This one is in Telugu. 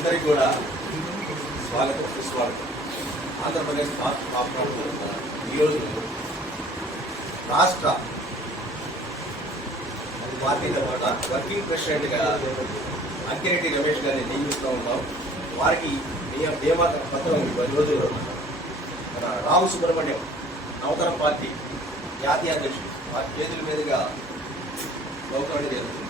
అందరికీ కూడా స్వాగతం సుస్వాగతం. ఆంధ్రప్రదేశ్ రాష్ట్ర పాపం ఈరోజు రాష్ట్ర పార్టీ తర్వాత వర్కింగ్ ప్రెసిడెంట్గా అంకిరెడ్డి రమేష్ గారిని నియమిస్తూ ఉన్నాం. వారికి నియ- నియామక పత్రం పది రోజులు మన రావు సుబ్రహ్మణ్యం నవతరం పార్టీ జాతీయ అధ్యక్షుడు. వారి చేతుల మీదుగా గౌరవం జరుగుతుంది.